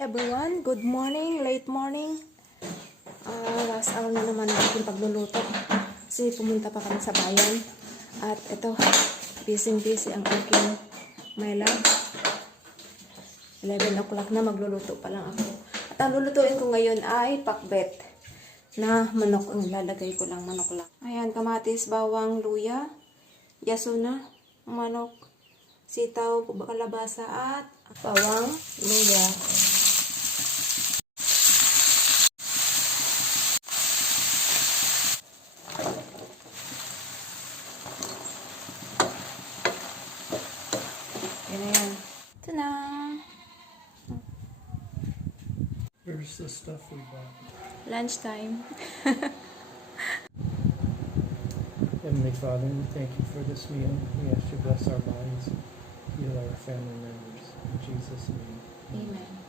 Everyone, good morning, late morning. Last hour na naman natin pagluluto. Kasi pumunta pa kami sa bayan. At ito, busy ang aking my love. 11 o'clock na, magluluto pa lang ako. At ang lulutuin ko ngayon ay pakbet na manok. Ang lalagay ko lang, manok lang. Ayan, kamatis, bawang, luya, yasuna, manok, sitaw, kalabasa at bawang, luya. Ayan. Ito na. Here's the stuff we bought. Lunchtime. Heavenly Father, we thank you for this meal. We ask you to bless our bodies, heal our family members. In Jesus' name. Amen.